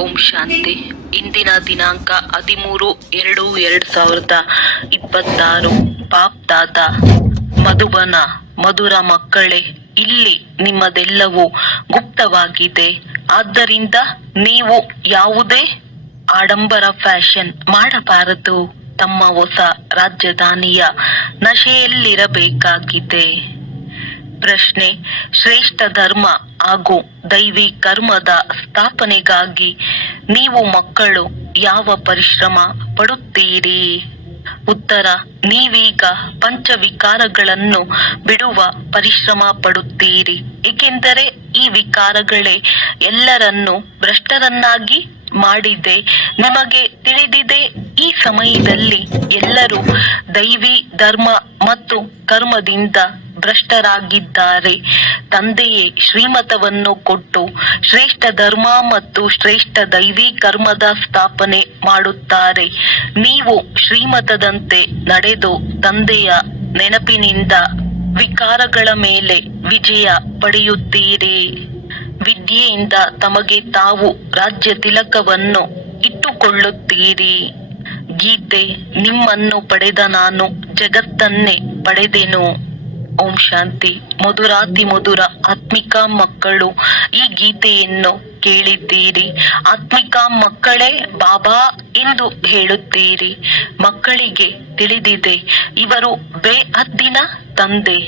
ಓಂ ಶಾಂತಿ. ಇಂದಿನ ದಿನಾಂಕ 13/2/2026. ಪಾಪ್ ದಾದ ಮಧುಬನ. ಮಧುರ ಮಕ್ಕಳೇ, ಇಲ್ಲಿ ನಿಮ್ಮದೆಲ್ಲವೂ ಗುಪ್ತವಾಗಿದೆ. ಆದ್ದರಿಂದ ನೀವು ಯಾವುದೇ ಆಡಂಬರ ಫ್ಯಾಷನ್ ಮಾಡಬಾರದು. ತಮ್ಮ ಹೊಸ ರಾಜಧಾನಿಯ ನಶೆಯಲ್ಲಿರಬೇಕಾಗಿದೆ. ಪ್ರಶ್ನೆ: ಶ್ರೇಷ್ಠ ಧರ್ಮ ಹಾಗೂ ದೈವಿ ಕರ್ಮದ ಸ್ಥಾಪನೆಗಾಗಿ ನೀವು ಮಕ್ಕಳು ಯಾವ ಪರಿಶ್ರಮ ಪಡುತ್ತೀರಿ? ಉತ್ತರ: ನೀವೀಗ ಪಂಚವಿಕಾರಗಳನ್ನು ಬಿಡುವ ಪರಿಶ್ರಮ ಪಡುತ್ತೀರಿ, ಏಕೆಂದರೆ ಈ ವಿಕಾರಗಳೇ ಎಲ್ಲರನ್ನೂ ಭ್ರಷ್ಟರನ್ನಾಗಿ ಮಾಡಿದೆ. ನಿಮಗೆ ತಿಳಿದಿದೆ, ಈ ಸಮಯದಲ್ಲಿ ಎಲ್ಲರೂ ದೈವಿ ಧರ್ಮ ಮತ್ತು ಕರ್ಮದಿಂದ ಭ್ರಷ್ಟರಾಗಿದ್ದಾರೆ. ತಂದೆಯೇ ಶ್ರೀಮತವನ್ನು ಕೊಟ್ಟು ಶ್ರೇಷ್ಠ ಧರ್ಮ ಮತ್ತು ಶ್ರೇಷ್ಠ ದೈವಿ ಕರ್ಮದ ಸ್ಥಾಪನೆ ಮಾಡುತ್ತಾರೆ. ನೀವು ಶ್ರೀಮತದಂತೆ ನಡೆದು ತಂದೆಯ ನೆನಪಿನಿಂದ ವಿಕಾರಗಳ ಮೇಲೆ ವಿಜಯ ಪಡೆಯುತ್ತೀರಿ. ವಿದ್ಯೆಯಿಂದ ತಮಗೆ ತಾವು ರಾಜ್ಯ ತಿಲಕವನ್ನು ಇಟ್ಟುಕೊಳ್ಳುತ್ತೀರಿ. ಗೀತೆ: ನಿಮ್ಮನ್ನು ಪಡೆದ ನಾನು ಜಗತ್ತನ್ನೇ ಪಡೆದೆನು. ಓಂ ಶಾಂತಿ. ಮಧುರಾತಿ ಮಧುರ ಆತ್ಮಿಕ ಮಕ್ಕಳು, ಈ ಗೀತೆಯನ್ನು ಕೇಳಿದ್ದೀರಿ. ಆತ್ಮಿಕ ಮಕ್ಕಳೇ ಬಾಬಾ ಎಂದು ಹೇಳುತ್ತೀರಿ. ಮಕ್ಕಳಿಗೆ ತಿಳಿದಿದೆ, ಇವರು ಬೇಹದ್ದಿನ ತಂದೆ,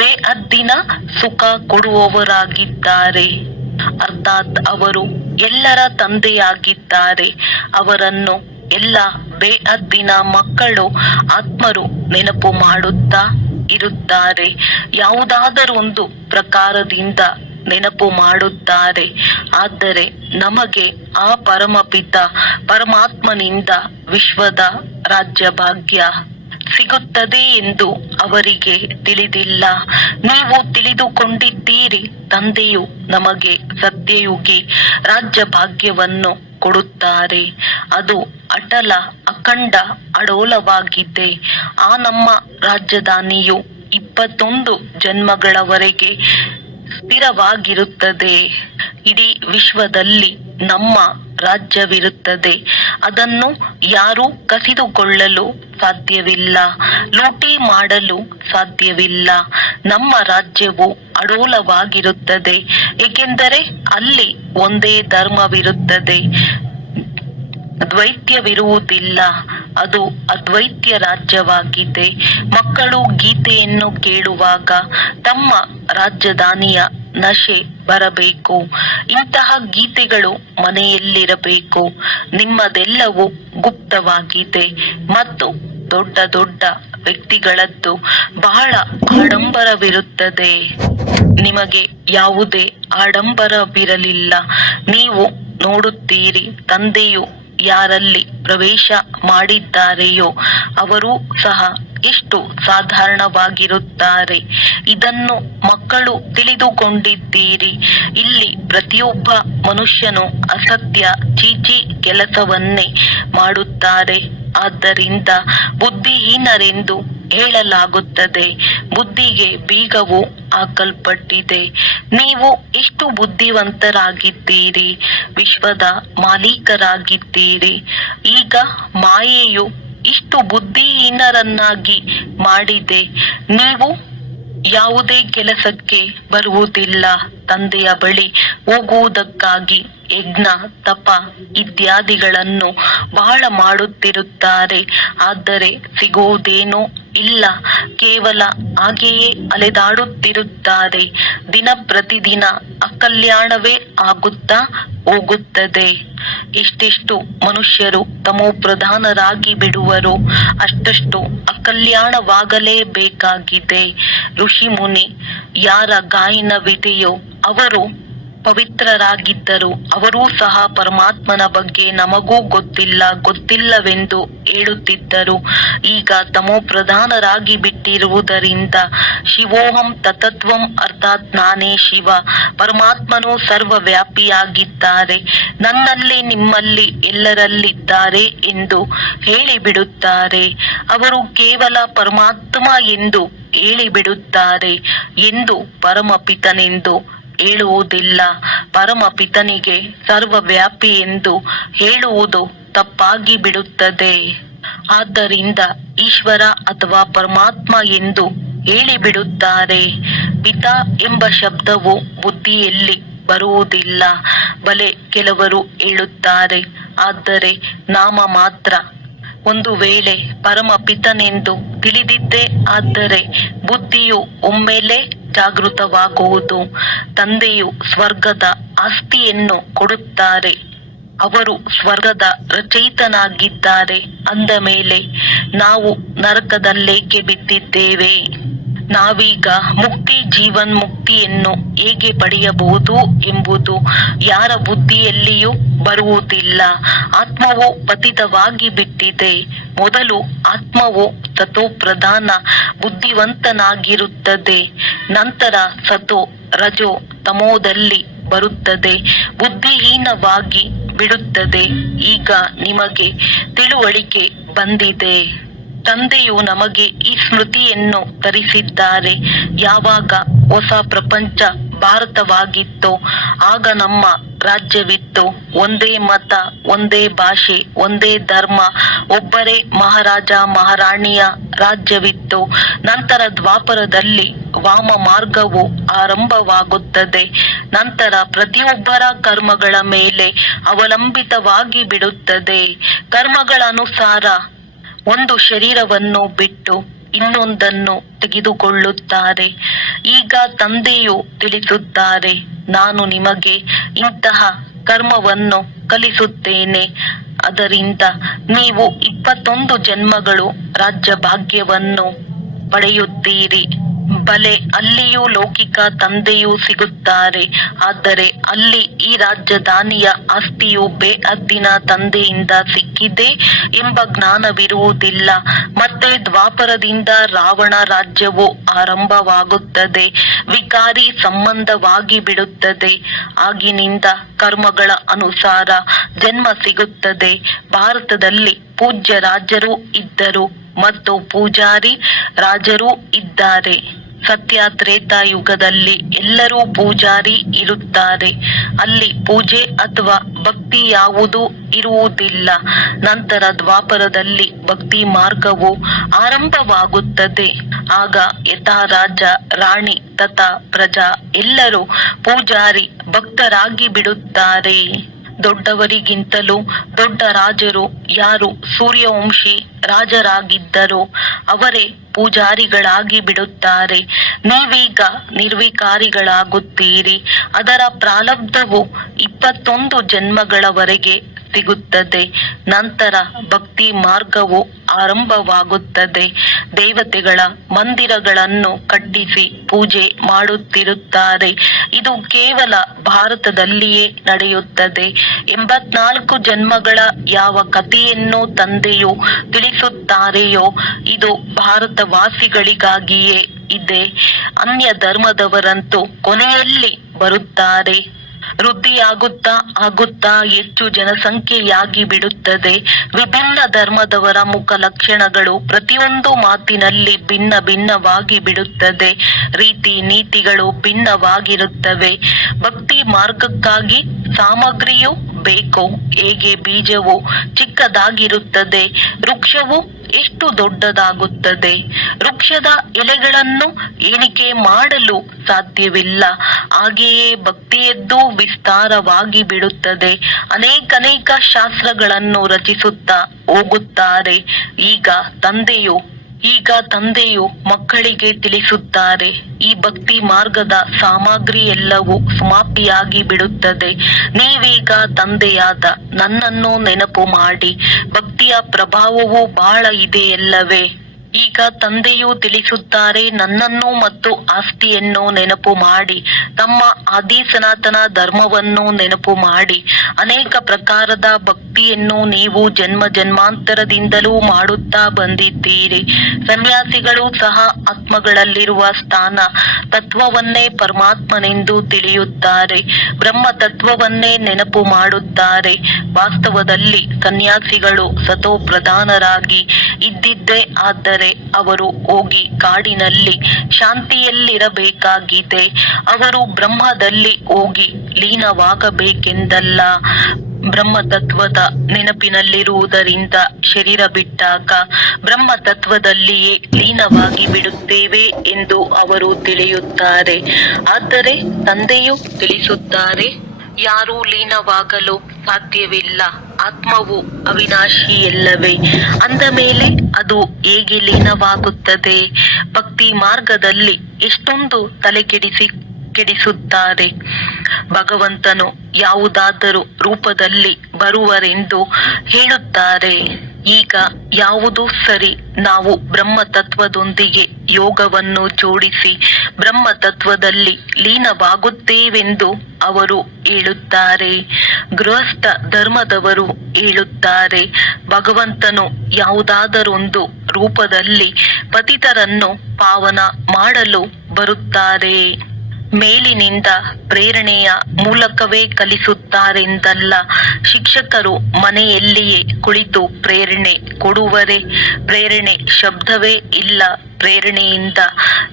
ಬೇಹದ್ದಿನ ಸುಖ ಕೊಡುವವರಾಗಿದ್ದಾರೆ. ಅರ್ಥಾತ್ ಅವರು ಎಲ್ಲರ ತಂದೆಯಾಗಿದ್ದಾರೆ. ಅವರನ್ನು ಎಲ್ಲ ಬೇಹದ್ದಿನ ಮಕ್ಕಳು ಆತ್ಮರು ನೆನಪು ಮಾಡುತ್ತಾ ಇರುತ್ತಾರೆ. ಯಾವುದಾದರೊಂದು ಪ್ರಕಾರದಿಂದ ನೆನಪು ಮಾಡುತ್ತಾರೆ. ಆದರೆ ನಮಗೆ ಆ ಪರಮಪಿತ ಪರಮಾತ್ಮನಿಂದ ವಿಶ್ವದ ರಾಜ್ಯ ಭಾಗ್ಯ ಸಿಗುತ್ತದೆ ಎಂದು ಅವರಿಗೆ ತಿಳಿದಿಲ್ಲ. ನೀವು ತಿಳಿದುಕೊಂಡಿದ್ದೀರಿ, ತಂದೆಯು ನಮಗೆ ಸತ್ಯಯುಗಿ ರಾಜ್ಯ ಭಾಗ್ಯವನ್ನು ಕೊಡುತ್ತಾರೆ. ಅದು ಅಟಲ ಅಖಂಡ ಅಡೋಲವಾಗಿದೆ. ಆ ನಮ್ಮ ರಾಜಧಾನಿಯು 21 ಜನ್ಮಗಳವರೆಗೆ ಸ್ಥಿರವಾಗಿರುತ್ತದೆ. ಇಡೀ ವಿಶ್ವದಲ್ಲಿ ನಮ್ಮ ರಾಜ್ಯವಿರುತ್ತದೆ. ಅದನ್ನು ಯಾರೂ ಕಸಿದುಕೊಳ್ಳಲು ಸಾಧ್ಯವಿಲ್ಲ, ಲೂಟಿ ಮಾಡಲು ಸಾಧ್ಯವಿಲ್ಲ. ನಮ್ಮ ರಾಜ್ಯವು ಅಡೋಲವಾಗಿರುತ್ತದೆ, ಏಕೆಂದರೆ ಅಲ್ಲಿ ಒಂದೇ ಧರ್ಮವಿರುತ್ತದೆ, ದ್ವೈತ್ಯವಿರುವುದಿಲ್ಲ. ಅದು ಅದ್ವೈತ್ಯ ರಾಜ್ಯವಾಗಿದೆ. ಮಕ್ಕಳು ಗೀತೆಯನ್ನು ಕೇಳುವಾಗ ತಮ್ಮ ರಾಜಧಾನಿಯ ನಶೆ ಬರಬೇಕು. ಇಂತಹ ಗೀತೆಗಳು ಮನೆಯಲ್ಲಿರಬೇಕು. ನಿಮ್ಮದೆಲ್ಲವೂ ಗುಪ್ತವಾಗಿದೆ ಮತ್ತು ದೊಡ್ಡ ದೊಡ್ಡ ವ್ಯಕ್ತಿಗಳದ್ದು ಬಹಳ ಆಡಂಬರವಿರುತ್ತದೆ. ನಿಮಗೆ ಯಾವುದೇ ಆಡಂಬರವಿರಲಿಲ್ಲ. ನೀವು ನೋಡುತ್ತೀರಿ, ತಂದೆಯು ಯಾರಲ್ಲಿ ಪ್ರವೇಶ ಮಾಡಿದ್ದಾರೆಯೋ ಅವರು ಸಹ ಎಷ್ಟು ಸಾಧಾರಣವಾಗಿರುತ್ತಾರೆ. ಇದನ್ನು ಮಕ್ಕಳು ತಿಳಿದುಕೊಂಡಿದ್ದೀರಿ. ಇಲ್ಲಿ ಪ್ರತಿಯೊಬ್ಬ ಮನುಷ್ಯನು ಅಸತ್ಯ ಚೀಚಿ ಕೆಲಸವನ್ನೇ ಮಾಡುತ್ತಾರೆ. ಆದ್ದರಿಂದ ಬುದ್ಧಿಹೀನರೆಂದು ಹೇಳಲಾಗುತ್ತದೆ. ಬುದ್ಧಿಗೆ ಬೀಗವು ಹಾಕಲ್ಪಟ್ಟಿದೆ. ನೀವು ಎಷ್ಟು ಬುದ್ಧಿವಂತರಾಗಿದ್ದೀರಿ, ವಿಶ್ವದ ಮಾಲೀಕರಾಗಿದ್ದೀರಿ. ಈಗ ಮಾಯೆಯು ಇಷ್ಟು ಬುದ್ಧಿಹೀನರನ್ನಾಗಿ ಮಾಡಿದೆ. ನೀವು ಯಾವುದೇ ಕೆಲಸಕ್ಕೆ ಬರುವುದಿಲ್ಲ. ತಂದೆಯ ಬಳಿ ಹೋಗುವುದಕ್ಕಾಗಿ ಯಜ್ಞ, ತಪ ಇತ್ಯಾದಿಗಳನ್ನು ಬಹಳ ಮಾಡುತ್ತಿರುತ್ತಾರೆ. ಆದರೆ ಸಿಗುವುದೇನೂ ಇಲ್ಲ. ಕೇವಲ ಹಾಗೆಯೇ ಅಲೆದಾಡುತ್ತಿರುತ್ತಾರೆ. ದಿನ ಪ್ರತಿದಿನ ಅಕಲ್ಯಾಣವೇ ಆಗುತ್ತಾ ಹೋಗುತ್ತದೆ. ಎಷ್ಟೆಷ್ಟು ಮನುಷ್ಯರು ತಮೋಪ್ರಧಾನರಾಗಿ ಬಿಡುವರೋ ಅಷ್ಟಷ್ಟು ಅಕಲ್ಯಾಣವಾಗಲೇಬೇಕಾಗಿದೆ. ಋಷಿ ಮುನಿ ಯಾರ ಗಾಯನವಿದೆಯೋ ಅವರು ಪವಿತ್ರರಾಗಿದ್ದರು. ಅವರೂ ಸಹ ಪರಮಾತ್ಮನ ಬಗ್ಗೆ ನಮಗೂ ಗೊತ್ತಿಲ್ಲವೆಂದು ಹೇಳುತ್ತಿದ್ದರು. ಈಗ ತಮೋಪ್ರಧಾನರಾಗಿ ಬಿಟ್ಟಿರುವುದರಿಂದ ಶಿವೋಹಂ ತತತ್ವಂ ಅರ್ಥಾತ್ ನಾನೇ ಶಿವ, ಪರಮಾತ್ಮನು ಸರ್ವವ್ಯಾಪಿಯಾಗಿದ್ದಾರೆ, ನನ್ನಲ್ಲಿ ನಿಮ್ಮಲ್ಲಿ ಎಲ್ಲರಲ್ಲಿದ್ದಾರೆ ಎಂದು ಹೇಳಿಬಿಡುತ್ತಾರೆ. ಅವರು ಕೇವಲ ಪರಮಾತ್ಮ ಎಂದು ಹೇಳಿಬಿಡುತ್ತಾರೆ ಎಂದು ಪರಮಪಿತನೆಂದು ಹೇಳುವುದಿಲ್ಲ. ಪರಮಪಿತನಿಗೆ ಸರ್ವವ್ಯಾಪಿ ಎಂದು ಹೇಳುವುದು ತಪ್ಪಾಗಿ ಬಿಡುತ್ತದೆ. ಆದ್ದರಿಂದ ಈಶ್ವರ ಅಥವಾ ಪರಮಾತ್ಮ ಎಂದು ಹೇಳಿಬಿಡುತ್ತಾರೆ. ಪಿತಾ ಎಂಬ ಶಬ್ದವು ಬುದ್ಧಿಯಲ್ಲಿ ಬರುವುದಿಲ್ಲ. ಬಲೆ ಕೆಲವರು ಹೇಳುತ್ತಾರೆ, ಆದರೆ ನಾಮ ಮಾತ್ರ. ಒಂದು ವೇಳೆ ಪರಮಪಿತನೆಂದು ತಿಳಿದಿದ್ದೇ ಆದರೆ ಬುದ್ಧಿಯು ಒಮ್ಮೆಲೇ ಜಾಗೃತವಾಗುವುದು. ತಂದೆಯು ಸ್ವರ್ಗದ ಆಸ್ತಿಯನ್ನು ಕೊಡುತ್ತಾರೆ. ಅವರು ಸ್ವರ್ಗದ ರಚಯಿತನಾಗಿದ್ದಾರೆ ಅಂದ ಮೇಲೆ ನಾವು ನರಕದಲ್ಲೇಕೆ ಬಿದ್ದಿದ್ದೇವೆ? ನಾವೀಗ ಮುಕ್ತಿ ಜೀವನ್ಮುಕ್ತಿಯನ್ನು ಹೇಗೆ ಪಡೆಯಬಹುದು ಎಂಬುದು ಯಾರ ಬುದ್ಧಿಯಲ್ಲಿಯೂ ಬರುವುದಿಲ್ಲ. ಆತ್ಮವು ಪತಿತವಾಗಿ ಬಿಟ್ಟಿದೆ. ಮೊದಲು ಆತ್ಮವು ಸತೋಪ್ರಧಾನ ಬುದ್ಧಿವಂತನಾಗಿರುತ್ತದೆ. ನಂತರ ಸತೋ ರಜೋ ತಮೋದಲ್ಲಿ ಬರುತ್ತದೆ, ಬುದ್ಧಿಹೀನವಾಗಿ ಬಿಡುತ್ತದೆ. ಈಗ ನಿಮಗೆ ತಿಳುವಳಿಕೆ ಬಂದಿದೆ. ತಂದೆಯು ನಮಗೆ ಈ ಸ್ಮೃತಿಯನ್ನು ತರಿಸಿದ್ದಾರೆ. ಯಾವಾಗ ಹೊಸ ಪ್ರಪಂಚ ಭಾರತವಾಗಿತ್ತೋ ಆಗ ನಮ್ಮ ರಾಜ್ಯವಿತ್ತು. ಒಂದೇ ಮತ, ಒಂದೇ ಭಾಷೆ, ಒಂದೇ ಧರ್ಮ, ಒಬ್ಬರೇ ಮಹಾರಾಜ ಮಹಾರಾಣಿಯ ರಾಜ್ಯವಿತ್ತು. ನಂತರ ದ್ವಾಪರದಲ್ಲಿ ವಾಮ ಮಾರ್ಗವು ಆರಂಭವಾಗುತ್ತದೆ. ನಂತರ ಪ್ರತಿಯೊಬ್ಬರ ಕರ್ಮಗಳ ಮೇಲೆ ಅವಲಂಬಿತವಾಗಿ ಬಿಡುತ್ತದೆ. ಕರ್ಮಗಳ ಅನುಸಾರ ಒಂದು ಶರೀರವನ್ನು ಬಿಟ್ಟು ಇನ್ನೊಂದನ್ನು ತೆಗೆದುಕೊಳ್ಳುತ್ತಾರೆ. ಈಗ ತಂದೆಯು ತಿಳಿಸುತ್ತಾರೆ, ನಾನು ನಿಮಗೆ ಇಂತಹ ಕರ್ಮವನ್ನು ಕಲಿಸುತ್ತೇನೆ. ಅದರಿಂದ ನೀವು 21 ಜನ್ಮಗಳು ರಾಜ್ಯ ಭಾಗ್ಯವನ್ನು ಪಡೆಯುತ್ತೀರಿ. ಬಲೆ ಅಲ್ಲಿಯೂ ಲೌಕಿಕ ತಂದೆಯೂ ಸಿಗುತ್ತಾರೆ. ಆದರೆ ಅಲ್ಲಿ ಈ ರಾಜಧಾನಿಯ ಆಸ್ತಿಯು ಬೇಹದ್ದಿನ ತಂದೆಯಿಂದ ಸಿಕ್ಕಿದೆ ಎಂಬ ಜ್ಞಾನವಿರುವುದಿಲ್ಲ. ಮತ್ತೆ ದ್ವಾಪರದಿಂದ ರಾವಣ ರಾಜ್ಯವು ಆರಂಭವಾಗುತ್ತದೆ. ವಿಕಾರಿ ಸಂಬಂಧವಾಗಿ ಬಿಡುತ್ತದೆ. ಆಗಿನಿಂದ ಕರ್ಮಗಳ ಅನುಸಾರ ಜನ್ಮ ಸಿಗುತ್ತದೆ. ಭಾರತದಲ್ಲಿ ಪೂಜ್ಯ ರಾಜರು ಇದ್ದರು ಮತ್ತು ಪೂಜಾರಿ ರಾಜರೂ ಇದ್ದಾರೆ. ಸತ್ಯ ತ್ರೇತಾಯುಗದಲ್ಲಿ ಎಲ್ಲರೂ ಪೂಜಾರಿ ಇರುತ್ತಾರೆ. ಅಲ್ಲಿ ಪೂಜೆ ಅಥವಾ ಭಕ್ತಿ ಯಾವುದೂ ಇರುವುದಿಲ್ಲ. ನಂತರ ದ್ವಾಪರದಲ್ಲಿ ಭಕ್ತಿ ಮಾರ್ಗವು ಆರಂಭವಾಗುತ್ತದೆ. ಆಗ ಯಥಾ ರಾಜ ರಾಣಿ ತಥಾ ಪ್ರಜಾ ಎಲ್ಲರೂ ಪೂಜಾರಿ ಭಕ್ತರಾಗಿ ಬಿಡುತ್ತಾರೆ. ದೊಡ್ಡವರಿಗಿಂತಲೂ ದೊಡ್ಡ ರಾಜರು ಯಾರು ಸೂರ್ಯವಂಶಿ ರಾಜರಾಗಿದ್ದರೋ ಅವರೇ ಪೂಜಾರಿಗಳಾಗಿ ಬಿಡುತ್ತಾರೆ. ನೀವೀಗ ನಿರ್ವಿಕಾರಿಗಳಾಗುತ್ತೀರಿ. ಅದರ ಪ್ರಾರಬ್ಧವು 21 ಜನ್ಮಗಳವರೆಗೆ ಸಿಗುತ್ತದೆ. ನಂತರ ಭಕ್ತಿ ಮಾರ್ಗವು ಆರಂಭವಾಗುತ್ತದೆ. ದೇವತೆಗಳ ಮಂದಿರಗಳನ್ನು ಕಟ್ಟಿಸಿ ಪೂಜೆ ಮಾಡುತ್ತಿರುತ್ತಾರೆ. ಇದು ಕೇವಲ ಭಾರತದಲ್ಲಿಯೇ ನಡೆಯುತ್ತದೆ. 84 ಜನ್ಮಗಳ ಯಾವ ಕಥೆಯನ್ನು ತಂದೆಯು ತಿಳಿಸುತ್ತಾರೆಯೋ ಇದು ಭಾರತವಾಸಿಗಳಿಗಾಗಿಯೇ ಇದೆ. ಅನ್ಯ ಧರ್ಮದವರಂತೂ ಕೊನೆಯಲ್ಲಿ ಬರುತ್ತಾರೆ. ವೃದ್ಧಿಯಾಗುತ್ತಾ ಆಗುತ್ತಾ ಹೆಚ್ಚು ಜನಸಂಖ್ಯೆಯಾಗಿ ಬಿಡುತ್ತದೆ. ವಿಭಿನ್ನ ಧರ್ಮದವರ ಮುಖ ಲಕ್ಷಣಗಳು ಪ್ರತಿಯೊಂದು ಮಾತಿನಲ್ಲಿ ಭಿನ್ನ ಭಿನ್ನವಾಗಿ ಬಿಡುತ್ತದೆ. ರೀತಿ ನೀತಿಗಳು ಭಿನ್ನವಾಗಿರುತ್ತವೆ. ಭಕ್ತಿ ಮಾರ್ಗಕ್ಕಾಗಿ ಸಾಮಗ್ರಿಯು ಬೇಕು. ಹೇಗೆ ಬೀಜವು ಚಿಕ್ಕದಾಗಿರುತ್ತದೆ, ವೃಕ್ಷವು ಎಷ್ಟು ದೊಡ್ಡದಾಗುತ್ತದೆ. ವೃಕ್ಷದ ಎಲೆಗಳನ್ನು ಎಣಿಕೆ ಮಾಡಲು ಸಾಧ್ಯವಿಲ್ಲ. ಹಾಗೆಯೇ ಭಕ್ತಿಯದ್ದು ವಿಸ್ತಾರವಾಗಿ ಬಿಡುತ್ತದೆ. ಅನೇಕ ಶಾಸ್ತ್ರಗಳನ್ನು ರಚಿಸುತ್ತಾ ಹೋಗುತ್ತಾರೆ. ಈಗ ತಂದೆಯು ಮಕ್ಕಳಿಗೆ ತಿಳಿಸುತ್ತಾರೆ, ಈ ಭಕ್ತಿ ಮಾರ್ಗದ ಸಾಮಗ್ರಿ ಎಲ್ಲವೂ ಸಮಾಪ್ತಿಯಾಗಿ ಬಿಡುತ್ತದೆ. ನೀವೀಗ ತಂದೆಯಾದ ನನ್ನನ್ನು ನೆನಪು ಮಾಡಿ. ಭಕ್ತಿಯ ಪ್ರಭಾವವು ಬಹಳ ಇದೆಯಲ್ಲವೇ? ಈಗ ತಂದೆಯು ತಿಳಿಸುತ್ತಾರೆ, ನನ್ನನ್ನು ಮತ್ತು ಆಸ್ತಿಯನ್ನು ನೆನಪು ಮಾಡಿ. ತಮ್ಮ ಆದಿ ಸನಾತನ ಧರ್ಮವನ್ನು ನೆನಪು ಮಾಡಿ. ಅನೇಕ ಪ್ರಕಾರದ ಭಕ್ತಿಯನ್ನು ನೀವು ಜನ್ಮ ಜನ್ಮಾಂತರದಿಂದಲೂ ಮಾಡುತ್ತಾ ಬಂದಿದ್ದೀರಿ. ಸನ್ಯಾಸಿಗಳು ಸಹ ಆತ್ಮಗಳಲ್ಲಿರುವ ಸ್ಥಾನ ತತ್ವವನ್ನೇ ಪರಮಾತ್ಮನೆಂದು ತಿಳಿಯುತ್ತಾರೆ. ಬ್ರಹ್ಮ ತತ್ವವನ್ನೇ ನೆನಪು ಮಾಡುತ್ತಾರೆ. ವಾಸ್ತವದಲ್ಲಿ ಸನ್ಯಾಸಿಗಳು ಸತೋ ಪ್ರಧಾನರಾಗಿ ಇದ್ದಿದ್ದೇ ಆದರೆ ಆದರೆ ಅವರು ಹೋಗಿ ಕಾಡಿನಲ್ಲಿ ಶಾಂತಿಯಲ್ಲಿರಬೇಕಾಗಿದೆ. ಅವರು ಬ್ರಹ್ಮದಲ್ಲಿ ಹೋಗಿ ಲೀನವಾಗಬೇಕೆಂದಲ್ಲ. ಬ್ರಹ್ಮತತ್ವದ ನೆನಪಿನಲ್ಲಿರುವುದರಿಂದ ಶರೀರ ಬಿಟ್ಟಾಗ ಬ್ರಹ್ಮತತ್ವದಲ್ಲಿಯೇ ಲೀನವಾಗಿ ಬಿಡುತ್ತೇವೆ ಎಂದು ಅವರು ತಿಳಿಯುತ್ತಾರೆ. ಆದರೆ ತಂದೆಯು ತಿಳಿಸುತ್ತಾರೆ, ಯಾರೂ ಲೀನವಾಗಲು ಸಾಧ್ಯವಿಲ್ಲ. ಆತ್ಮವು ಅವಿನಾಶಿಯಲ್ಲವೇ? ಅಂದ ಮೇಲೆ ಅದು ಹೇಗೆ ಲೀನವಾಗುತ್ತದೆ? ಭಕ್ತಿ ಮಾರ್ಗದಲ್ಲಿ ಎಷ್ಟೊಂದು ಕೆಡಿಸುತ್ತಾರೆ. ಭಗವಂತನು ಯಾವುದಾದರೂ ರೂಪದಲ್ಲಿ ಬರುವರೆಂದು ಹೇಳುತ್ತಾರೆ. ಈಗ ಯಾವುದು ಸರಿ? ನಾವು ಬ್ರಹ್ಮತತ್ವದೊಂದಿಗೆ ಯೋಗವನ್ನು ಜೋಡಿಸಿ ಬ್ರಹ್ಮತತ್ವದಲ್ಲಿ ಲೀನವಾಗುತ್ತೇವೆಂದು ಅವರು ಹೇಳುತ್ತಾರೆ. ಗೃಹಸ್ಥ ಧರ್ಮದವರು ಹೇಳುತ್ತಾರೆ, ಭಗವಂತನು ಯಾವುದಾದರೊಂದು ರೂಪದಲ್ಲಿ ಪತಿತರನ್ನು ಪಾವನ ಮಾಡಲು ಬರುತ್ತಾರೆ. ಮೇಲಿನಿಂದ ಪ್ರೇರಣೆಯ ಮೂಲಕವೇ ಕಲಿಸುತ್ತಾರೆಂದಲ್ಲ. ಶಿಕ್ಷಕರು ಮನೆಯಲ್ಲಿಯೇ ಕುಳಿತು ಪ್ರೇರಣೆ ಕೊಡುವರೆ? ಪ್ರೇರಣೆ ಶಬ್ದವೇ ಇಲ್ಲ. ಪ್ರೇರಣೆಯಿಂದ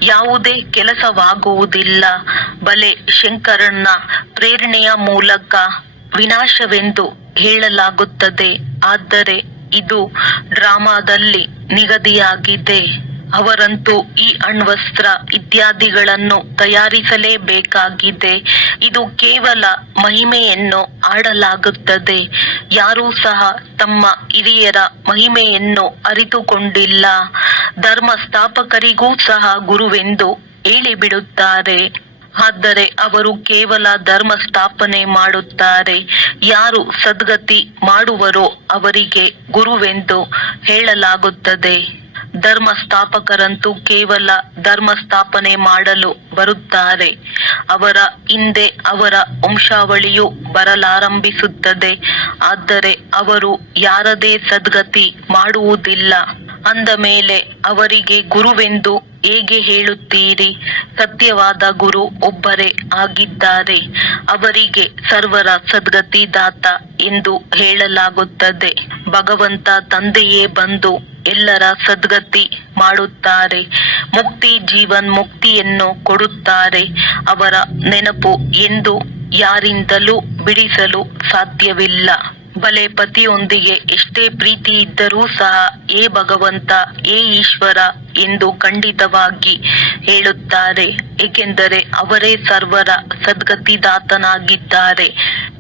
ಯಾವುದೇ ಕೆಲಸವಾಗುವುದಿಲ್ಲ. ಬಲೆ ಶಂಕರನ ಪ್ರೇರಣೆಯ ಮೂಲಕ ವಿನಾಶವೆಂದು ಹೇಳಲಾಗುತ್ತದೆ. ಆದರೆ ಇದು ಡ್ರಾಮಾದಲ್ಲಿ ನಿಗದಿಯಾಗಿದೆ. ಅವರಂತೂ ಈ ಅಣ್ವಸ್ತ್ರ ಇತ್ಯಾದಿಗಳನ್ನು ತಯಾರಿಸಲೇಬೇಕಾಗಿದೆ. ಇದು ಕೇವಲ ಮಹಿಮೆಯನ್ನು ಆಡಲಾಗುತ್ತದೆ. ಯಾರೂ ಸಹ ತಮ್ಮ ಹಿರಿಯರ ಮಹಿಮೆಯನ್ನು ಅರಿತುಕೊಂಡಿಲ್ಲ. ಧರ್ಮ ಸ್ಥಾಪಕರಿಗೂ ಸಹ ಗುರುವೆಂದು ಹೇಳಿಬಿಡುತ್ತಾರೆ. ಆದರೆ ಅವರು ಕೇವಲ ಧರ್ಮ ಸ್ಥಾಪನೆ ಮಾಡುತ್ತಾರೆ. ಯಾರು ಸದ್ಗತಿ ಮಾಡುವರೋ ಅವರಿಗೆ ಗುರುವೆಂದು ಹೇಳಲಾಗುತ್ತದೆ. ಧರ್ಮ ಸ್ಥಾಪಕರಂತೂ ಕೇವಲ ಧರ್ಮ ಸ್ಥಾಪನೆ ಮಾಡಲು ಬರುತ್ತಾರೆ. ಅವರ ಹಿಂದೆ ಅವರ ವಂಶಾವಳಿಯು ಬರಲಾರಂಭಿಸುತ್ತದೆ. ಆದರೆ ಅವರು ಯಾರದೇ ಸದ್ಗತಿ ಮಾಡುವುದಿಲ್ಲ. ಅಂದ ಮೇಲೆ ಅವರಿಗೆ ಗುರುವೆಂದು ಹೇಗೆ ಹೇಳುತ್ತೀರಿ? ಸತ್ಯವಾದ ಗುರು ಒಬ್ಬರೇ ಆಗಿದ್ದಾರೆ. ಅವರಿಗೆ ಸರ್ವರ ಸದ್ಗತಿದಾತ ಎಂದು ಹೇಳಲಾಗುತ್ತದೆ. ಭಗವಂತ ತಂದೆಯೇ ಬಂದು ಎಲ್ಲರ ಸದ್ಗತಿ ಮಾಡುತ್ತಾರೆ. ಮುಕ್ತಿ ಜೀವನ್ ಮುಕ್ತಿಯನ್ನು ಕೊಡುತ್ತಾರೆ. ಅವರ ನೆನಪು ಎಂದು ಯಾರಿಂದಲೂ ಬಿಡಿಸಲು ಸಾಧ್ಯವಿಲ್ಲ. ಬಲೆ ಪತಿಯೊಂದಿಗೆ ಎಷ್ಟೇ ಪ್ರೀತಿ ಇದ್ದರೂ ಸಹ ಏ ಭಗವಂತ, ಏ ಈಶ್ವರ ಎಂದು ಖಂಡಿತವಾಗಿ ಹೇಳುತ್ತಾರೆ. ಏಕೆಂದರೆ ಅವರೇ ಸರ್ವರ ಸದ್ಗತಿದಾತನಾಗಿದ್ದಾರೆ.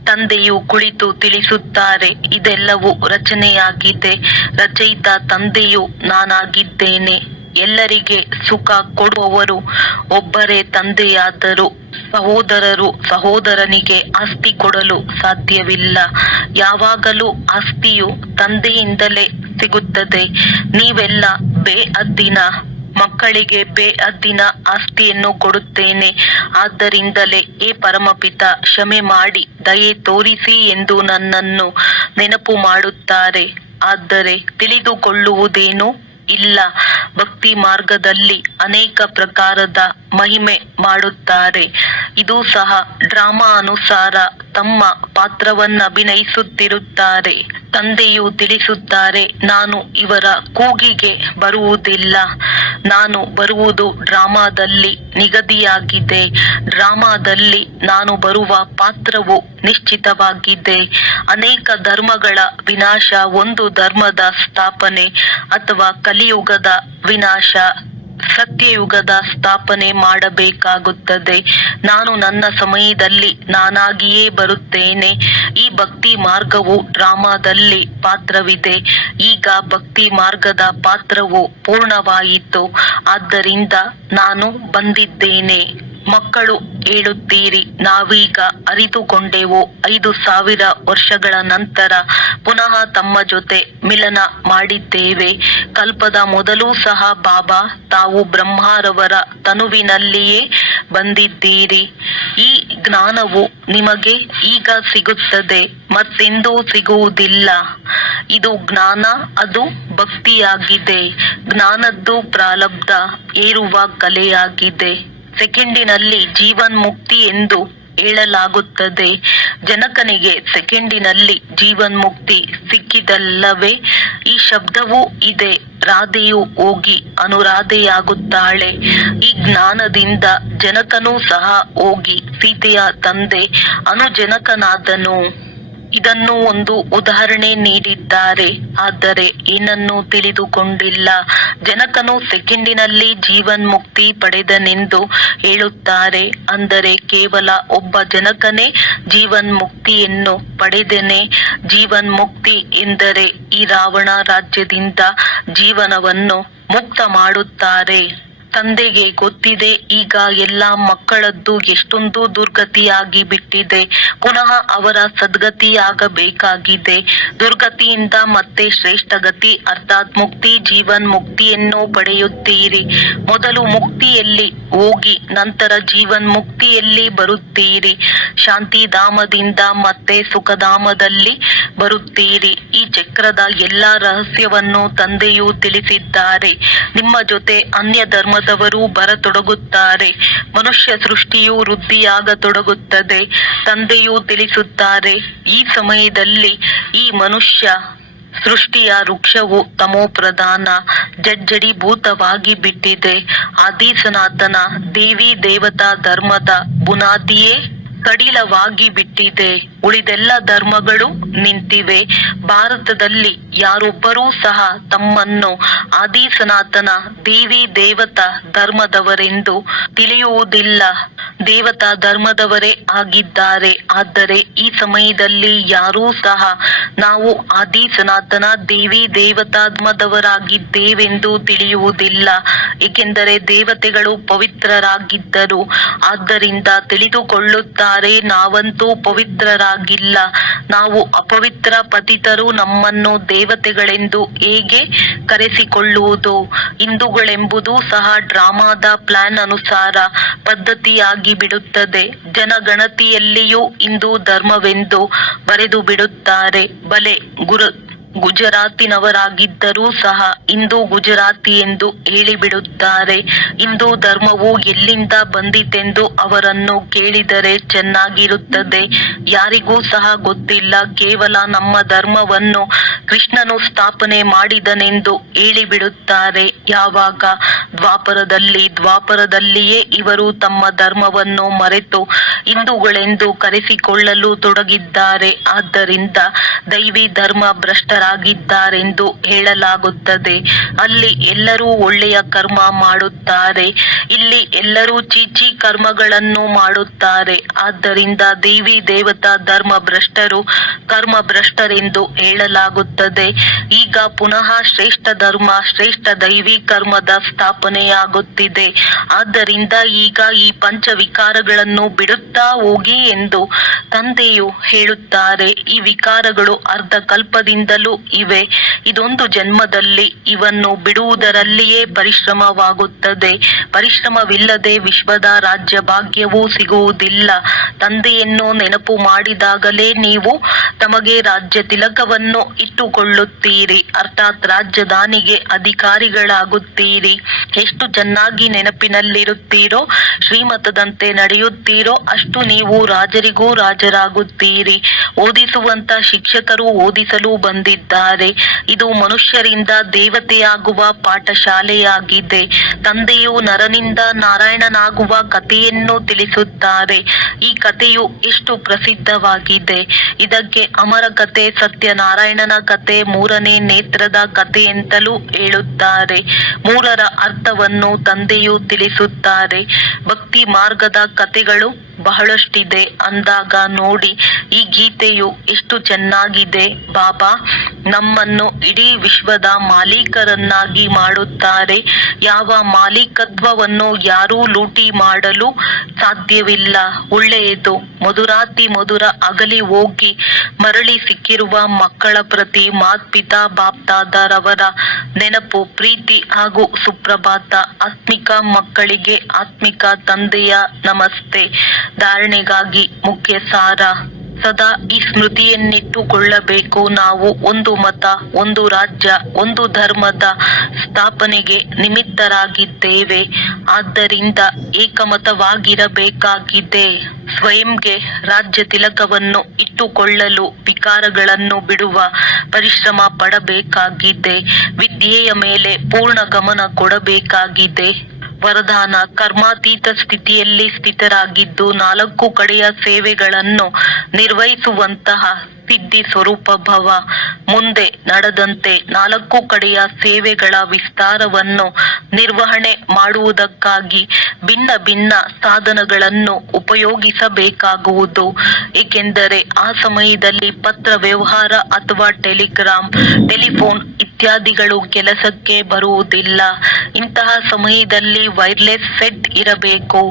ತಂದೆಯು ಕುಳಿತು ತಿಳಿಸುತ್ತಾರೆ, ಇದೆಲ್ಲವೂ ರಚನೆಯಾಗಿದೆ. ರಚಯಿತ ತಂದೆಯು ನಾನಾಗಿದ್ದೇನೆ. ಎಲ್ಲರಿಗೆ ಸುಖ ಕೊಡುವವರು ಒಬ್ಬರೇ ತಂದೆಯಾದರೂ ಸಹೋದರರು ಸಹೋದರನಿಗೆ ಆಸ್ತಿ ಕೊಡಲು ಸಾಧ್ಯವಿಲ್ಲ. ಯಾವಾಗಲೂ ಆಸ್ತಿಯು ತಂದೆಯಿಂದಲೇ ಸಿಗುತ್ತದೆ. ನೀವೆಲ್ಲ ಬೇಅದ್ದಿನ ಮಕ್ಕಳಿಗೆ ಬೇಅದ್ದಿನ ಆಸ್ತಿಯನ್ನು ಕೊಡುತ್ತೇನೆ. ಆದ್ದರಿಂದಲೇ ಏ ಪರಮಪಿತ, ಕ್ಷಮೆ ಮಾಡಿ ದಯೆ ತೋರಿಸಿ ಎಂದು ನನ್ನನ್ನು ನೆನಪು ಮಾಡುತ್ತಾರೆ. ಆದರೆ ತಿಳಿದುಕೊಳ್ಳುವುದೇನು ಇಲ್ಲ. ಭಕ್ತಿ ಮಾರ್ಗದಲ್ಲಿ ಅನೇಕ ಪ್ರಕಾರದ ಮಹಿಮೆ ಮಾಡುತ್ತಾರೆ. ಇದು ಸಹ ಡ್ರಾಮಾ ಅನುಸಾರ ತಮ್ಮ ಪಾತ್ರವನ್ನಭಿನಯಿಸುತ್ತಿರುತ್ತಾರೆ. ತಂದೆಯು ತಿಳಿಸುತ್ತಾರೆ, ನಾನು ಇವರ ಕೂಗಿಗೆ ಬರುವುದಿಲ್ಲ. ನಾನು ಬರುವುದು ಡ್ರಾಮಾದಲ್ಲಿ ನಿಗದಿಯಾಗಿದೆ. ಡ್ರಾಮಾದಲ್ಲಿ ನಾನು ಬರುವ ಪಾತ್ರವು ನಿಶ್ಚಿತವಾಗಿದೆ. ಅನೇಕ ಧರ್ಮಗಳ ವಿನಾಶ ಒಂದು ಧರ್ಮದ ಸ್ಥಾಪನೆ, ಅಥವಾ ಕಲಿಯುಗದ ವಿನಾಶ ಸತ್ಯಯುಗದ ಸ್ಥಾಪನೆ ಮಾಡಬೇಕಾಗುತ್ತದೆ. ನಾನು ನನ್ನ ಸಮಯದಲ್ಲಿ ನಾನಾಗಿಯೇ ಬರುತ್ತೇನೆ. ಈ ಭಕ್ತಿ ಮಾರ್ಗವು ಡ್ರಾಮಾದಲ್ಲಿ ಪಾತ್ರವಿದೆ. ಈಗ ಭಕ್ತಿ ಮಾರ್ಗದ ಪಾತ್ರವು ಪೂರ್ಣವಾಯಿತು. ಆದ್ದರಿಂದ ನಾನು ಬಂದಿದ್ದೇನೆ. ಮಕ್ಕಳು ಹೇಳುತ್ತೀರಿ, ನಾವೀಗ ಅರಿತುಕೊಂಡೆವು. 5,000 ವರ್ಷಗಳ ನಂತರ ಪುನಃ ತಮ್ಮ ಜೊತೆ ಮಿಲನ ಮಾಡಿದ್ದೇವೆ. ಕಲ್ಪದ ಮೊದಲು ಸಹ ಬಾಬಾ ತಾವು ಬ್ರಹ್ಮರವರ ತನುವಿನಲ್ಲಿಯೇ ಬಂದಿದ್ದೀರಿ. ಈ ಜ್ಞಾನವು ನಿಮಗೆ ಈಗ ಸಿಗುತ್ತದೆ, ಮತ್ತೆಂದೂ ಸಿಗುವುದಿಲ್ಲ. ಇದು ಜ್ಞಾನ, ಅದು ಭಕ್ತಿಯಾಗಿದೆ. ಜ್ಞಾನದ್ದು ಪ್ರಾರಬ್ಧ ಏರುವ ಕಲೆಯಾಗಿದೆ. ಸೆಕೆಂಡಿನಲ್ಲಿ ಜೀವನ್ಮುಕ್ತಿ ಎಂದು ಹೇಳಲಾಗುತ್ತದೆ. ಜನಕನಿಗೆ ಸೆಕೆಂಡಿನಲ್ಲಿ ಜೀವನ್ಮುಕ್ತಿ ಸಿಕ್ಕಿದಲ್ಲವೇ? ಈ ಶಬ್ದವೂ ಇದೆ. ರಾಧೆಯು ಹೋಗಿ ಅನುರಾಧೆಯಾಗುತ್ತಾಳೆ. ಈ ಜ್ಞಾನದಿಂದ ಜನಕನೂ ಸಹ ಹೋಗಿ ಸೀತೆಯ ತಂದೆ ಅನುಜನಕನಾದನು. ಇದನ್ನು ಒಂದು ಉದಾಹರಣೆ ನೀಡಿದ್ದಾರೆ, ಆದರೆ ಏನನ್ನೂ ತಿಳಿದುಕೊಂಡಿಲ್ಲ. ಜನಕನು ಸೆಕೆಂಡಿನಲ್ಲಿ ಜೀವನ್ಮುಕ್ತಿ ಪಡೆದನೆಂದು ಹೇಳುತ್ತಾರೆ. ಅಂದರೆ ಕೇವಲ ಒಬ್ಬ ಜನಕನೇ ಜೀವನ್ಮುಕ್ತಿಯನ್ನು ಪಡೆದನೆ. ಜೀವನ್ಮುಕ್ತಿ ಎಂದರೆ ಈ ರಾವಣ ರಾಜ್ಯದಿಂದ ಜೀವನವನ್ನು ಮುಕ್ತ ಮಾಡುತ್ತಾರೆ. ತಂದೆಗೆ ಗೊತ್ತಿದೆ ಈಗ ಎಲ್ಲ ಮಕ್ಕಳದ್ದು ಎಷ್ಟೊಂದು ದುರ್ಗತಿಯಾಗಿ ಬಿಟ್ಟಿದೆ. ಪುನಃ ಅವರ ಸದ್ಗತಿಯಾಗಬೇಕಾಗಿದೆ. ದುರ್ಗತಿಯಿಂದ ಮತ್ತೆ ಶ್ರೇಷ್ಠ ಗತಿ ಅರ್ಥಾತ್ ಮುಕ್ತಿ ಜೀವನ್ ಮುಕ್ತಿಯನ್ನು ಪಡೆಯುತ್ತೀರಿ. ಮೊದಲು ಮುಕ್ತಿಯಲ್ಲಿ ಹೋಗಿ ನಂತರ ಜೀವನ್ ಮುಕ್ತಿಯಲ್ಲಿ ಬರುತ್ತೀರಿ. ಶಾಂತಿಧಾಮದಿಂದ ಮತ್ತೆ ಸುಖಧಾಮದಲ್ಲಿ ಬರುತ್ತೀರಿ. ಈ ಚಕ್ರದ ಎಲ್ಲಾ ರಹಸ್ಯವನ್ನು ತಂದೆಯು ತಿಳಿಸಿದ್ದಾರೆ. ನಿಮ್ಮ ಜೊತೆ ಅನ್ಯ ಧರ್ಮದವರು ಬರತೊಡಗುತ್ತಾರೆ. ಮನುಷ್ಯ ಸೃಷ್ಟಿಯು ವೃದ್ಧಿಯಾಗತೊಡಗುತ್ತದೆ. ತಂದೆಯು ತಿಳಿಸುತ್ತಾರೆ, ಈ ಸಮಯದಲ್ಲಿ ಈ ಮನುಷ್ಯ ಸೃಷ್ಟಿಯ ವೃಕ್ಷವು ತಮೋಪ್ರಧಾನ ಜಡ್ಜಡೀಭೂತವಾಗಿ ಬಿಟ್ಟಿದೆ. ಆದಿ ಸನಾತನ ದೇವಿ ದೇವತಾ ಧರ್ಮದ ಬುನಾದಿಯೇ ಕಡಿಲವಾಗಿ ಬಿಟ್ಟಿದೆ. ಉಳಿದೆಲ್ಲ ಧರ್ಮಗಳು ನಿಂತಿವೆ. ಭಾರತದಲ್ಲಿ ಯಾರೊಬ್ಬರೂ ಸಹ ತಮ್ಮನ್ನು ಆದಿ ಸನಾತನ ದೇವಿ ದೇವತಾ ಧರ್ಮದವರೆಂದು ತಿಳಿಯುವುದಿಲ್ಲ. ದೇವತಾ ಧರ್ಮದವರೇ ಆಗಿದ್ದಾರೆ. ಆದರೆ ಈ ಸಮಯದಲ್ಲಿ ಯಾರೂ ಸಹ ನಾವು ಆದಿ ಸನಾತನ ದೇವಿ ದೇವತಾ ಧರ್ಮದವರಾಗಿದ್ದೇವೆಂದು ತಿಳಿಯುವುದಿಲ್ಲ. ಏಕೆಂದರೆ ದೇವತೆಗಳು ಪವಿತ್ರರಾಗಿದ್ದರು. ಆದ್ದರಿಂದ ತಿಳಿದುಕೊಳ್ಳುತ್ತಾರೆ, ನಾವಂತೂ ಪವಿತ್ರರಾಗಿಲ್ಲ, ನಾವು ಅಪವಿತ್ರ ಪತಿತರು, ನಮ್ಮನ್ನು ದೇವತೆಗಳೆಂದು ಹೇಗೆ ಕರೆಸಿಕೊಳ್ಳುವುದು? ಹಿಂದೂಗಳೆಂಬುದು ಸಹ ಡ್ರಾಮಾದ ಪ್ಲಾನ್ ಅನುಸಾರ ಪದ್ಧತಿಯಾಗಿ ಬಿಡುತ್ತದೆ. ಜನಗಣತಿಯಲ್ಲಿಯೂ ಹಿಂದೂ ಧರ್ಮವೆಂದು ಬರೆದು ಬಿಡುತ್ತಾರೆ. ಬಲೆ ಗುಜರಾತಿನವರಾಗಿದ್ದರೂ ಸಹ ಹಿಂದೂ ಗುಜರಾತಿ ಎಂದು ಹೇಳಿಬಿಡುತ್ತಾರೆ. ಹಿಂದೂ ಧರ್ಮವು ಎಲ್ಲಿಂದ ಬಂದಿತೆಂದು ಅವರನ್ನು ಕೇಳಿದರೆ ಚೆನ್ನಾಗಿರುತ್ತದೆ. ಯಾರಿಗೂ ಸಹ ಗೊತ್ತಿಲ್ಲ. ಕೇವಲ ನಮ್ಮ ಧರ್ಮವನ್ನು ಕೃಷ್ಣನು ಸ್ಥಾಪನೆ ಮಾಡಿದನೆಂದು ಹೇಳಿಬಿಡುತ್ತಾರೆ. ಯಾವಾಗ? ದ್ವಾಪರದಲ್ಲಿಯೇ ಇವರು ತಮ್ಮ ಧರ್ಮವನ್ನು ಮರೆತು ಹಿಂದೂಗಳೆಂದು ಕರೆಸಿಕೊಳ್ಳಲು ತೊಡಗಿದ್ದಾರೆ. ಆದ್ದರಿಂದ ದೈವಿ ಧರ್ಮ ಭ್ರಷ್ಟರಾಗಿದ್ದಾರೆಂದು ಹೇಳಲಾಗುತ್ತದೆ. ಅಲ್ಲಿ ಎಲ್ಲರೂ ಒಳ್ಳೆಯ ಕರ್ಮ ಮಾಡುತ್ತಾರೆ, ಇಲ್ಲಿ ಎಲ್ಲರೂ ಚೀಚಿ ಕರ್ಮಗಳನ್ನು ಮಾಡುತ್ತಾರೆ. ಆದ್ದರಿಂದ ದೇವಿ ದೇವತಾ ಧರ್ಮ ಭ್ರಷ್ಟರು, ಕರ್ಮ ಭ್ರಷ್ಟರೆಂದು ಹೇಳಲಾಗುತ್ತದೆ. ಈಗ ಪುನಃ ಶ್ರೇಷ್ಠ ಧರ್ಮ, ಶ್ರೇಷ್ಠ ದೈವಿ ಕರ್ಮದ ಸ್ಥಾಪನೆಯಾಗುತ್ತಿದೆ. ಆದ್ದರಿಂದ ಈಗ ಈ ಪಂಚವಿಕಾರಗಳನ್ನು ಬಿಡುತ್ತಾ ಹೋಗಿ ಎಂದು ತಂದೆಯು ಹೇಳುತ್ತಾರೆ. ಈ ವಿಕಾರಗಳು ಅರ್ಧ ಕಲ್ಪದಿಂದಲೂ ಇವೆ. ಇದೊಂದು ಜನ್ಮದಲ್ಲಿ ಇವನ್ನು ಬಿಡುವುದರಲ್ಲಿಯೇ ಪರಿಶ್ರಮವಾಗುತ್ತದೆ. ಪರಿಶ್ರಮವಿಲ್ಲದೆ ವಿಶ್ವದ ರಾಜ್ಯ ಭಾಗ್ಯವೂ ಸಿಗುವುದಿಲ್ಲ. ತಂದೆಯನ್ನು ನೆನಪು ಮಾಡಿದಾಗಲೇ ನೀವು ತಮಗೆ ರಾಜ್ಯ ತಿಲಕವನ್ನು ಇಟ್ಟುಕೊಳ್ಳುತ್ತೀರಿ, ಅರ್ಥಾತ್ ರಾಜಧಾನಿಗೆ ಅಧಿಕಾರಿಗಳಾಗುತ್ತೀರಿ. ಎಷ್ಟು ಚೆನ್ನಾಗಿ ನೆನಪಿನಲ್ಲಿರುತ್ತೀರೋ, ಶ್ರೀಮತದಂತೆ ನಡೆಯುತ್ತೀರೋ, ಅಷ್ಟು ನೀವು ರಾಜರಿಗೂ ರಾಜರಾಗುತ್ತೀರಿ. ಓದಿಸುವಂತ ಶಿಕ್ಷಕರು ಓದಿಸಲು ಬಂದಿದ್ದಾರೆ. ಇದು ಮನುಷ್ಯರಿಂದ ದೇವತೆಯಾಗುವ ಪಾಠಶಾಲೆಯಾಗಿದೆ. ತಂದೆಯು ನರನಿಂದ ನಾರಾಯಣನಾಗುವ ಕಥೆಯನ್ನು ತಿಳಿಸುತ್ತಾರೆ. ಈ ಕಥೆಯು ಎಷ್ಟು ಪ್ರಸಿದ್ಧವಾಗಿದೆ. ಇದಕ್ಕೆ ಅಮರ ಕಥೆ, ಸತ್ಯನಾರಾಯಣನ ಕಥೆ, ಮೂರನೇ ನೇತ್ರದ ಕಥೆ ಎಂತಲೂ ಹೇಳುತ್ತಾರೆ. ಮೂರರ ಅರ್ಥವನ್ನು ತಂದೆಯು ತಿಳಿಸುತ್ತಾರೆ. ಭಕ್ತಿ ಮಾರ್ಗದ ಕಥೆಗಳು ಬಹಳಷ್ಟಿದೆ ಅಂದಾಗ ನೋಡಿ, ಈ ಗೀತೆಯು ಎಷ್ಟು ಚೆನ್ನಾಗಿದೆ. ಬಾಬಾ ನಮ್ಮನ್ನು ಇಡೀ ವಿಶ್ವದ ಮಾಲೀಕರನ್ನಾಗಿ ಮಾಡುತ್ತಾರೆ. ಯಾವ ಮಾಲೀಕತ್ವವನ್ನು ಯಾರೂ ಲೂಟಿ ಮಾಡಲು ಸಾಧ್ಯವಿಲ್ಲ. ಒಳ್ಳೆಯದು. ಮಧುರಾತಿ ಮಧುರ ಅಗಲಿ ಹೋಗಿ ಮರಳಿ ಸಿಕ್ಕಿರುವ ಮಕ್ಕಳ ಪ್ರತಿ ಮಾತ್ಪಿತಾ ಬಾಪ್ದಾದರವರ ನೆನಪು, ಪ್ರೀತಿ ಹಾಗೂ ಸುಪ್ರಭಾತ. ಆತ್ಮಿಕ ಮಕ್ಕಳಿಗೆ ಆತ್ಮಿಕ ತಂದೆಯ ನಮಸ್ತೆ. ಧಾರಣೆಗಾಗಿ ಮುಖ್ಯ ಸಾರ. ಸದಾ ಈ ಸ್ಮೃತಿಯನ್ನಿಟ್ಟುಕೊಳ್ಳಬೇಕು. ನಾವು ಒಂದು ಮತ, ಒಂದು ರಾಜ್ಯ, ಒಂದು ಧರ್ಮದ ಸ್ಥಾಪನೆಗೆ ನಿಮಿತ್ತರಾಗಿದ್ದೇವೆ. ಆದ್ದರಿಂದ ಏಕಮತವಾಗಿರಬೇಕಾಗಿದೆ. ಸ್ವಯಂಗೆ ರಾಜ್ಯ ತಿಲಕವನ್ನು ಇಟ್ಟುಕೊಳ್ಳಲು ವಿಕಾರಗಳನ್ನು ಬಿಡುವ ಪರಿಶ್ರಮ ಪಡಬೇಕಾಗಿದೆ. ವಿದ್ಯೆಯ ಮೇಲೆ ಪೂರ್ಣ ಗಮನ ಕೊಡಬೇಕಾಗಿದೆ. ವರದಾನ: ಕರ್ಮಾತೀತ ಸ್ಥಿತಿಯಲ್ಲಿ ಸ್ಥಿತರಾಗಿದ್ದು ನಾಲ್ಕು ಕಡೆಯ ಸೇವೆಗಳನ್ನು ನಿರ್ವಹಿಸುವಂತಹ ಸಿದ್ಧಿ ಸ್ವರೂಪ ಭವ. ಮುಂದೆ ನಡೆದಂತೆ ನಾಲ್ಕು ಕಡೆಯ ಸೇವೆಗಳ ವಿಸ್ತಾರವನ್ನು ನಿರ್ವಹಣೆ ಮಾಡುವುದಕ್ಕಾಗಿ ಭಿನ್ನ ಭಿನ್ನ ಸಾಧನಗಳನ್ನು ಉಪಯೋಗಿಸಬೇಕಾಗುವುದು. ಏಕೆಂದರೆ ಆ ಸಮಯದಲ್ಲಿ ಪತ್ರ ವ್ಯವಹಾರ ಅಥವಾ ಟೆಲಿಫೋನ್ ಇತ್ಯಾದಿಗಳು ಕೆಲಸಕ್ಕೆ ಬರುವುದಿಲ್ಲ. ಇಂತಹ ಸಮಯದಲ್ಲಿ ವೈರ್ಲೆಸ್ ಸೆಟ್ ಇರಬೇಕು.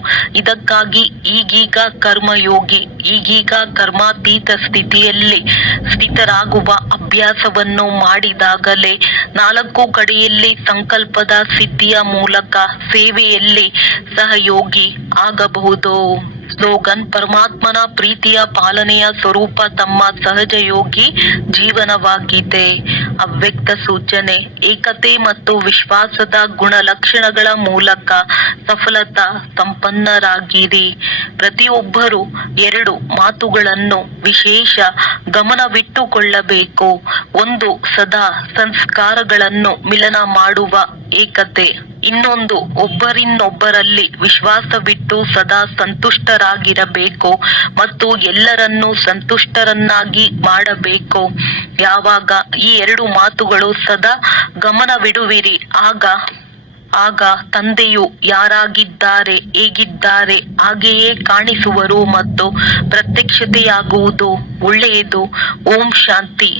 ಇದಕ್ಕಾಗಿ ಈಗೀಗ ಕರ್ಮಯೋಗಿ, ಈಗೀಗ ಕರ್ಮಾತೀತ ಸ್ಥಿತಿಯಲ್ಲಿ ಸ್ಥಿತರಾಗುವ ಅಭ್ಯಾಸವನ್ನು ಮಾಡಿದಾಗಲೇ ನಾಲ್ಕು ಕಡೆಯಲ್ಲಿ ಸಂಕಲ್ಪದ ಸಿದ್ಧಿಯ ಮೂಲಕ ಸೇವೆಯಲ್ಲಿ ಸಹಯೋಗಿ ಆಗಬಹುದು. ಸ್ಲೋಗನ್: ಪರಮಾತ್ಮನ ಪ್ರೀತಿಯ ಪಾಲನೆಯ ಸ್ವರೂಪ ತಮ್ಮ ಸಹಜ ಯೋಗಿ ಜೀವನವಾಗಿದೆ. ಅವ್ಯಕ್ತ ಸೂಚನೆ: ಏಕತೆ ಮತ್ತು ವಿಶ್ವಾಸದ ಗುಣಲಕ್ಷಣಗಳ ಮೂಲಕ ಸಫಲತಾ ಸಂಪನ್ನರಾಗಿರಿ. ಪ್ರತಿಯೊಬ್ಬರೂ ಎರಡು ಮಾತುಗಳನ್ನು ವಿಶೇಷ ಗಮನವಿಟ್ಟುಕೊಳ್ಳಬೇಕು. ಒಂದು, ಸದಾ ಸಂಸ್ಕಾರಗಳನ್ನು ಮಿಲನ ಮಾಡುವ ಏಕತೆ. ಇನ್ನೊಂದು, ಒಬ್ಬರಿನ್ನೊಬ್ಬರಲ್ಲಿ ವಿಶ್ವಾಸವಿಟ್ಟು ಸದಾ ಸಂತುಷ್ಟರಾಗಿರಬೇಕು ಮತ್ತು ಎಲ್ಲರನ್ನೂ ಸಂತುಷ್ಟರನ್ನಾಗಿ ಮಾಡಬೇಕು. ಯಾವಾಗ ಈ ಎರಡು ಮಾತುಗಳು ಸದಾ ಗಮನವಿಡುವಿರಿ, ಆಗ ತಂದೆಯು ಯಾರಾಗಿದ್ದಾರೆ, ಹೇಗಿದ್ದಾರೆ ಹಾಗೆಯೇ ಕಾಣಿಸುವರು ಮತ್ತು ಪ್ರತ್ಯಕ್ಷತೆಯಾಗುವುದು. ಒಳ್ಳೆಯದು. ಓಂ ಶಾಂತಿ.